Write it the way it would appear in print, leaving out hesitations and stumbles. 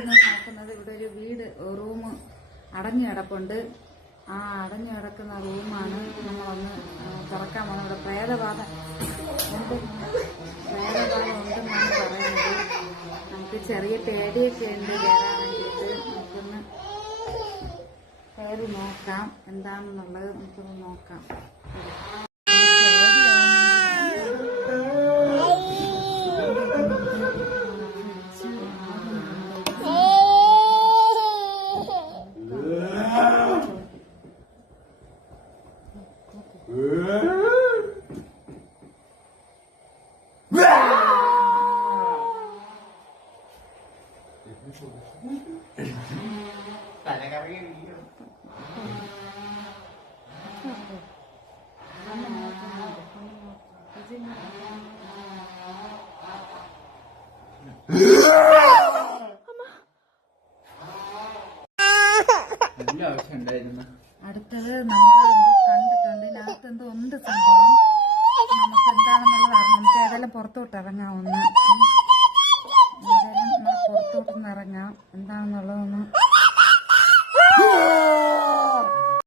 നോക്കുന്നത് ഇവിടെ ഒരു വീട് റൂം അടഞ്ഞു കിടപ്പുണ്ട്. ആ അടഞ്ഞു കിടക്കുന്ന റൂമാണ് നമ്മളൊന്ന് തുറക്കാൻ പോകുന്നത്. ഇവിടെ പ്രേതബാധ ഉണ്ടെന്നാണ് പറയുന്നത്. നമുക്ക് ചെറിയ പേടിയൊക്കെ ഉണ്ട് കയറാൻ വേണ്ടിയിട്ട്. നമുക്കൊന്ന് കയറി നോക്കാം എന്താണെന്നുള്ളത്. നമുക്കൊന്ന് നോക്കാം. അടുത്തത് നമ്മൾ എന്തോ കണ്ടിട്ടുണ്ട്. ഇതിനകത്ത് എന്തോ ഉണ്ട് സംഭവം. നമുക്ക് എന്താണെന്നുള്ളത് അറിയാം. നമുക്ക് ഏതായാലും പുറത്തോട്ട് ഇറങ്ങാം. ഏതായാലും നമ്മൾ പുറത്തോട്ടൊന്ന് ഇറങ്ങാം. എന്താണെന്നുള്ളതൊന്ന്